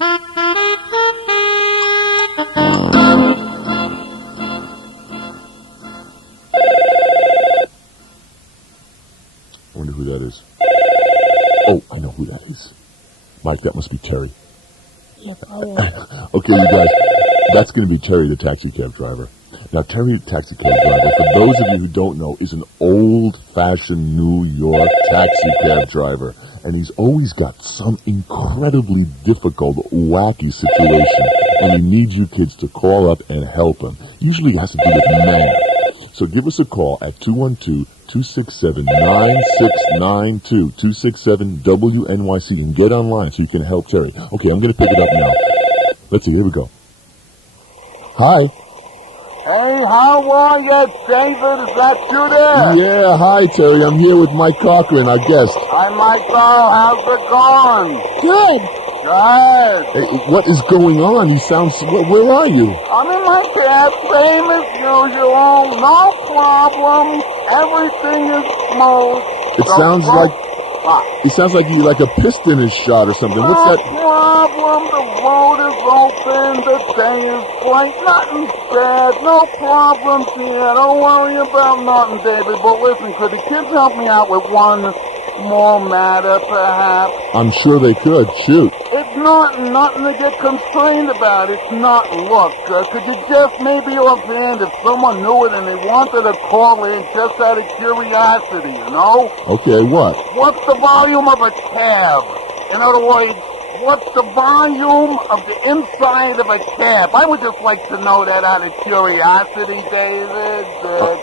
I wonder who that is. Oh, I know who that is. Mike, that must be Terry. Yeah, probably. Okay, you guys, that's going to be Terry, the taxi cab driver. Now, Terry, the taxi cab driver, for those of you who don't know, is an old-fashioned New York taxi cab driver. And he's always got some incredibly difficult, wacky situation. And he needs you kids to call up and help him. Usually it has to do with math. So give us a call at 212-267-9692, 267-WNYC, and get online so you can help Terry. Okay, I'm going to pick it up now. Let's see, here we go. Hi. Hey, how are you, David? Is that you there? Yeah, hi, Terry. I'm here with Mike Cochran, our guest. Hi, Michael. How's it going? Good. Good. Hey, what is going on? He sounds... Where are you? I'm in my cab, same as usual. No problem. Everything is smooth. It sounds like... It sounds like you like a piston is shot or something. What's that? No problem. The road is open. The day is bright. Nothing bad. No problems here. Don't worry about nothing, David. But listen, could the kids help me out with one small matter, perhaps? I'm sure they could. Shoot. It's nothing to get constrained about. It's not. Look, could you just maybe offhand if someone knew it and they wanted to call in just out of curiosity, you know? Okay, what? What's the volume of a cab? In other words, what's the volume of the inside of a cab? I would just like to know that out of curiosity, David.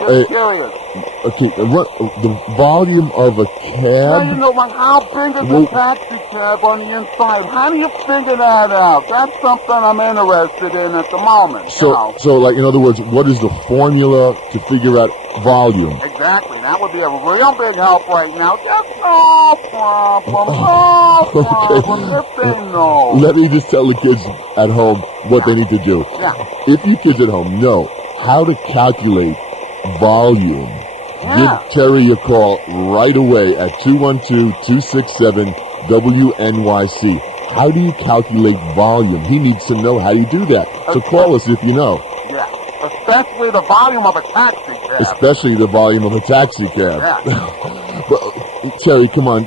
Just curious. Okay, what? The volume of a Now, cab? you know, like, how big is a taxi cab on the inside? How do you figure that out? That's something I'm interested in at the moment. So, like, in other words, what is the formula to figure out volume? Exactly. That would be a real big help right now. Just no problem. No problem. If they know. Let me just tell the kids at home what they need to do. Yeah. If you kids at home know how to calculate volume, give Terry a call right away at 212-267-WNYC. How do you calculate volume? He needs to know how you do that. So call us if you know. Yeah. Especially the volume of a taxi cab. Especially the volume of a taxi cab. Yeah. But, Terry, come on.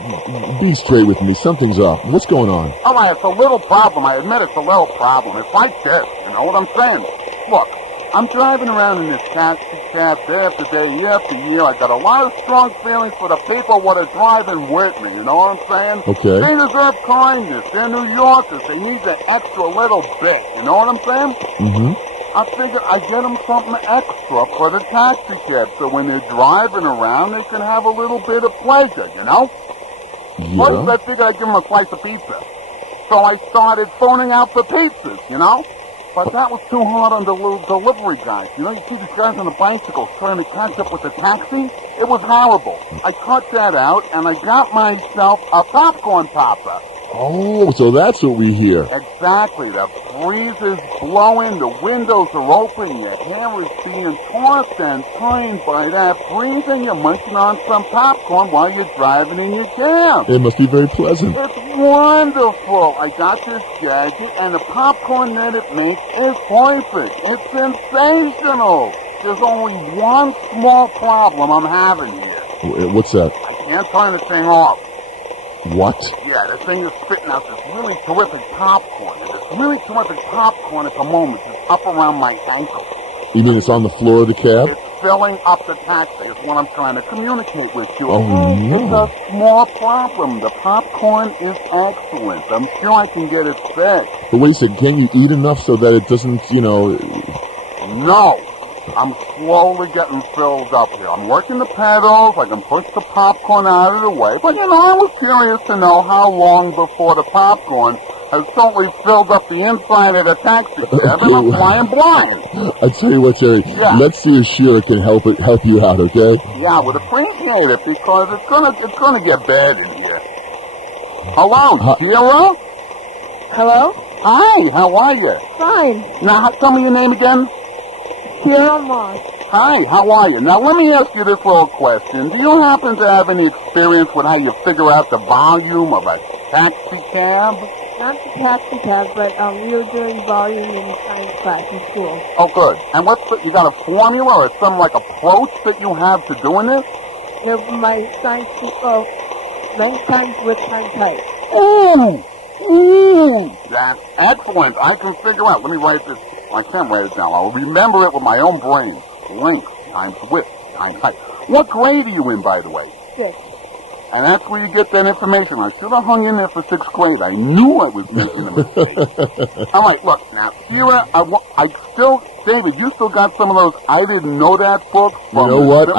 Be straight with me. Something's up. What's going on? All right, it's a little problem. I admit it's a little problem. It's like this. You know what I'm saying? Look. I'm driving around in this taxi cab day after day, year after year. I got a lot of strong feelings for the people what are driving with me, you know what I'm saying? Okay. They deserve kindness. They're New Yorkers. They need that extra little bit, you know what I'm saying? Mm-hmm. I figured I'd get them something extra for the taxi cab so when they're driving around, they can have a little bit of pleasure, you know? Yeah. First, I figured I'd give them a slice of pizza. So I started phoning out for pizzas, you know? But that was too hard on the little delivery guys. You know, you see these guys on the bicycles trying to catch up with the taxi? It was horrible. I cut that out, and I got myself a popcorn popper. Oh, so that's what we hear. Exactly. The breeze is blowing, the windows are open, your hair is being tossed and turned by that breeze, and you're munching on some popcorn while you're driving in your cab. It must be very pleasant. It's wonderful. I got this gadget, and the popcorn that it makes is perfect. It's sensational. There's only one small problem I'm having here. What's that? I can't turn the thing off. What? Yeah, the thing is spitting out this really terrific popcorn. And this really terrific popcorn at the moment is up around my ankle. You mean it's on the floor of the cab? It's filling up the taxi. It's what I'm trying to communicate with you. Oh, no. It's a small problem. The popcorn is excellent. I'm sure I can get it fixed. But wait a second, can you eat enough so that it doesn't, No. I'm slowly getting filled up here. I'm working the pedals. I can push the popcorn out of the way. But, I was curious to know how long before the popcorn has totally filled up the inside of the taxi cab, and I'm flying blind. I tell you what, Terry, let's see if Shira can help you out, okay? Yeah, I would appreciate it because it's gonna get bad in here. Hello, Shira? Hello? Hi, how are you? Fine. Now, tell me your name again. Here Mark. Hi, how are you? Now, let me ask you this little question. Do you happen to have any experience with how you figure out the volume of a taxi cab? Not the taxi cab, but we were doing volume in science class in school. Oh, good. And you got a formula or some like approach that you have to doing this? My science teacher, length times width times height. Ooh, that's excellent. I can figure out. Let me write this. I can't write it down. I'll remember it with my own brain. Length times width times height. What grade are you in, by the way? 6. And that's where you get that information. I should have hung in there for 6th grade. I knew I was making a mistake. All right, look, now, here, David, you still got some of those I Didn't Know That books? You know what?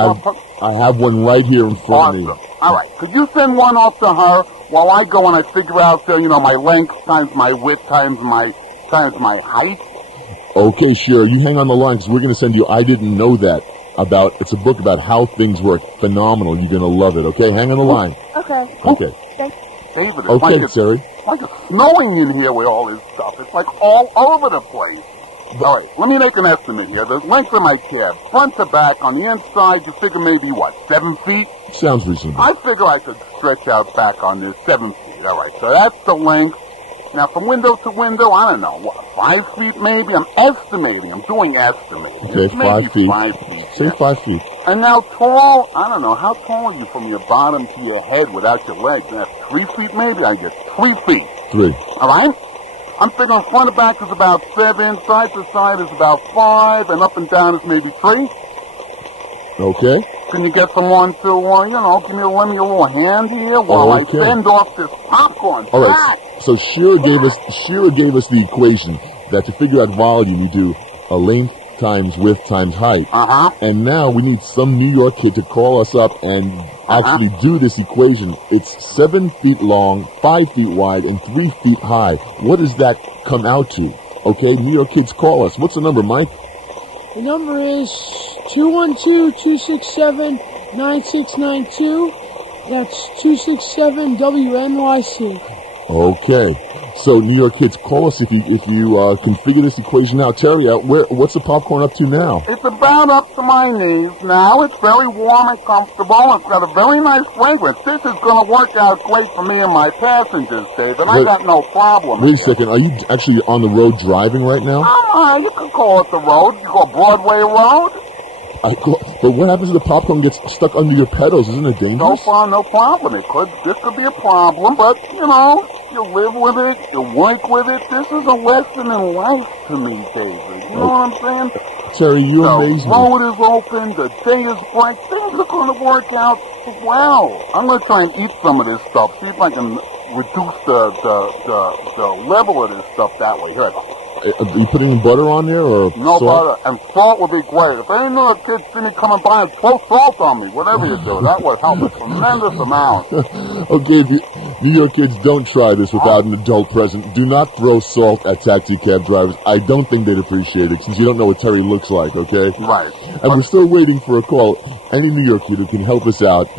I have one right here in front of me. All right, could you send one off to her while I go and I figure out, my length times my width times my height? Okay, sure. You hang on the line because we're going to send you I Didn't Know That. It's a book about how things work. Phenomenal. You're going to love it, okay? Hang on the line. Okay. Okay. Thanks. David, Okay, Terry. It's like it's snowing in here with all this stuff. It's like all over the place. All right, let me make an estimate here. The length of my cab, front to back, on the inside, you figure maybe, 7 feet? Sounds reasonable. I figure I could stretch out back on this 7 feet. All right, so that's the length. Now, from window to window, I don't know, 5 feet maybe? I'm estimating. I'm doing estimating. Okay, It's maybe 5 feet. 5 feet. Say 5 feet. And now tall, I don't know, how tall are you from your bottom to your head without your legs? That's 3 feet maybe? I guess 3 feet. 3. All right? I'm figuring front to back is about 7, side to side is about 5, and up and down is maybe 3. Okay. Can you get someone to, lend me a little hand here while I send off this popcorn? All right. So Shira gave us the equation that to figure out volume, you do a length times width times height. Uh-huh. And now we need some New York kid to call us up and actually do this equation. It's 7 feet long, 5 feet wide, and 3 feet high. What does that come out to? Okay, New York kids, call us. What's the number, Mike? The number is 212-267-9692. That's 267 WNYC. Okay. So, New York kids, call us if you can figure this equation out. Terry, what's the popcorn up to now? It's about up to my knees now. It's very warm and comfortable. It's got a very nice fragrance. This is going to work out great for me and my passengers, David. I got no problem. Wait a second. Are you actually on the road driving right now? You can call it the road. You call Broadway Road. But what happens if the popcorn gets stuck under your pedals? Isn't it dangerous? No problem. This could be a problem, but, you live with it, you work with it. This is a lesson in life to me, David. You know what I'm saying? Terry, you amaze me. The road is open, the day is bright, things are going to work out well. I'm going to try and eat some of this stuff, see if I can reduce the level of this stuff that way. Good. Are you putting butter on there or no salt? butter, and salt would be great. If any other kids see me coming by and throw salt on me, whatever you do, that would help a tremendous amount. Okay, New York kids, don't try this without an adult present. Do not throw salt at taxi cab drivers. I don't think they'd appreciate it, since you don't know what Terry looks like, okay? Right. And we're still waiting for a call. Any New York kid who can help us out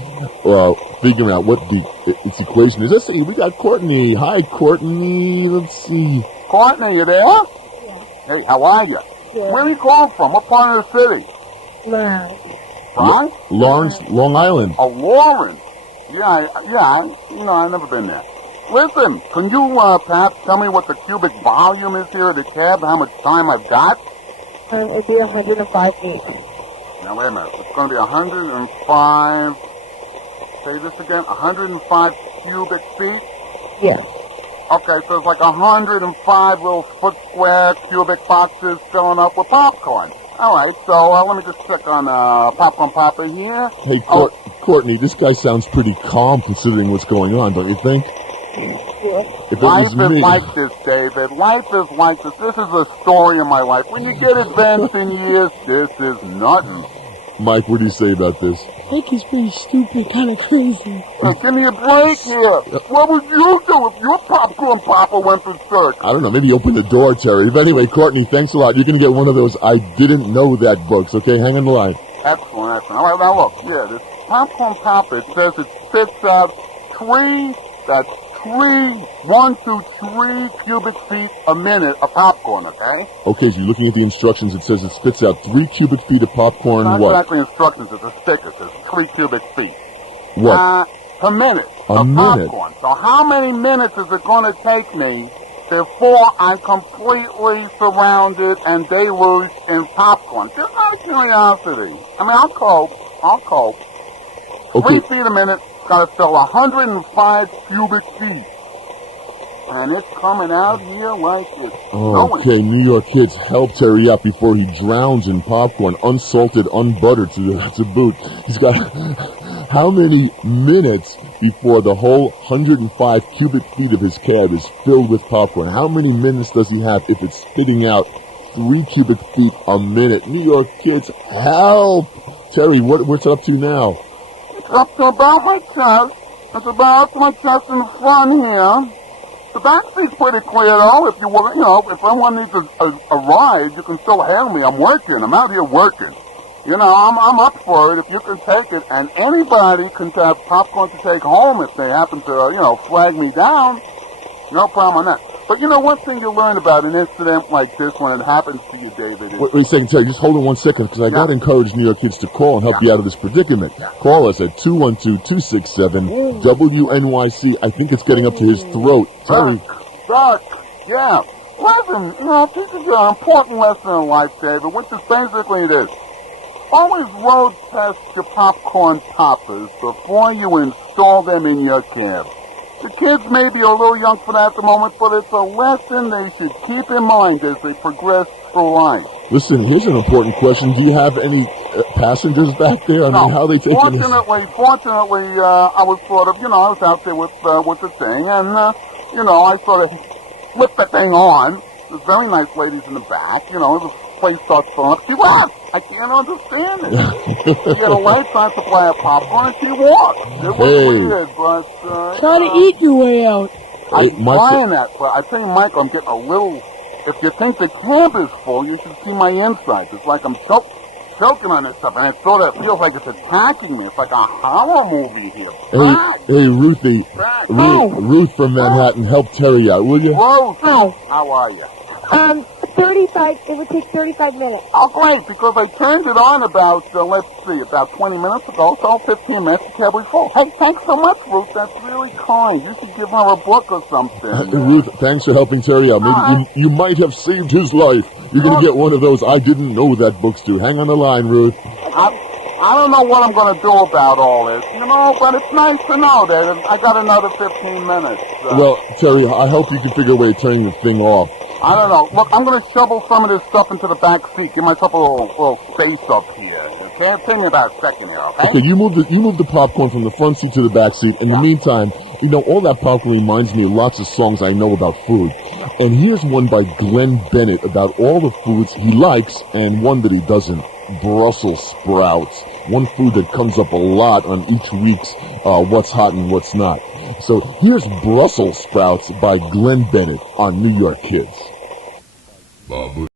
figuring out what its equation is. Let's see, we got Courtney. Hi, Courtney. Let's see. Courtney, you there? Yeah. Hey, how are you? Good. Where are you calling from? What part of the city? Wow. Right? Lawrence, Long Island. Oh, Lawrence. I've never been there. Listen, can you perhaps tell me what the cubic volume is here of the cab, how much time I've got? It'd be 105 feet. Now, wait a minute. It's going to be 105, say this again, 105 cubic feet? Yes. Okay, so it's like 105 little foot square cubic boxes filling up with popcorn. All right, so let me just check on Popcorn Papa here. Hey, Courtney, this guy sounds pretty calm considering what's going on, don't you think? Yeah. If it Life was is me, like this, David. Life is like this. This is a story in my life. When you get advanced in years, this is nothing. Mike, what do you say about this? I think he's pretty stupid, kind of crazy. Give me a break here. What would you do if your Popcorn Papa went to church? I don't know, maybe open the door, Terry. But anyway, Courtney, thanks a lot. You're going to get one of those I Didn't Know That books, okay? Hang on the line. Excellent. All right, now look. Yeah, this Popcorn Papa, it says it spits out 1 to 3 cubic feet a minute of popcorn, okay? Okay, so you're looking at the instructions. It says it spits out 3 cubic feet of popcorn, Not what? exactly instructions, it's a sticker. It says 3 cubic feet. What? Per minute. A minute? Popcorn. So how many minutes is it going to take me before I'm completely surrounded and deluged in popcorn? Just out of curiosity. I mean, I'll cope. Okay. 3 feet a minute, got to fill 105 cubic feet. And it's coming out here like it's Okay, New York kids, help Terry out before he drowns in popcorn, unsalted, unbuttered to boot. He's got how many minutes before the whole 105 cubic feet of his cab is filled with popcorn? How many minutes does he have if it's spitting out 3 cubic feet a minute? New York kids, help! Terry, what's it up to now? It's up to about my chest. It's about my chest in the front here. The back seat's pretty clear, though. If you want, if someone needs a ride, you can still hail me. I'm working. I'm out here working. I'm up for it if you can take it. And anybody can have popcorn to take home if they happen to, flag me down. No problem on that. But one thing you learn about an incident like this when it happens to you, David, is... Wait a second, Terry. Just hold on 1 second, because I got to encourage New York kids to call and help you out of this predicament. Call us at 212-267-WNYC. I think it's getting up to his throat. Terry. Duck, yeah. Listen, this is an important lesson in life, David, which is basically this. Always road test your popcorn toppers before you install them in your cab. The kids may be a little young for that at the moment, but it's a lesson they should keep in mind as they progress through life. Listen, here's an important question. Do you have any passengers back there? I mean, how are they taking this? Fortunately, I was sort of, I was out there with the thing, and, I sort of flipped the thing on. There's very nice ladies in the back, the place starts filling up. She walked. I can't understand it. She had a lifetime supply of popcorn, and she walked. It was weird, but... Try to eat your way out. I'm trying that, but I tell you, Michael, I'm getting a little... If you think the cab is full, you should see my insides. It's like I'm choking on this stuff, and it sort of feels like it's attacking me. It's like a horror movie here. Hey, Ruthie. Ruth from Manhattan, help Terry out, will you? Ruth, Hi. how are you? 35, it would take 35 minutes. Oh, great, because I turned it on about 20 minutes ago, so 15 minutes, the cab was full. Hey, thanks so much, Ruth. That's really kind. You should give her a book or something. Ruth, thanks for helping Terry out. Maybe you might have saved his life. You're going to get one of those I didn't know that books too. Hang on the line, Ruth. I don't know what I'm going to do about all this, but it's nice to know that I got another 15 minutes. Well, Terry, I hope you can figure a way of turning the thing off. I don't know. Look, I'm going to shovel some of this stuff into the back seat. Give myself a little space up here. Okay? Take me about a second here, okay? Okay, you move the popcorn from the front seat to the back seat. In the meantime, all that popcorn reminds me of lots of songs I know about food. And here's one by Glenn Bennett about all the foods he likes and one that he doesn't. Brussels sprouts. One food that comes up a lot on each week's What's Hot and What's Not. So here's Brussels sprouts by Glenn Bennett on New York Kids.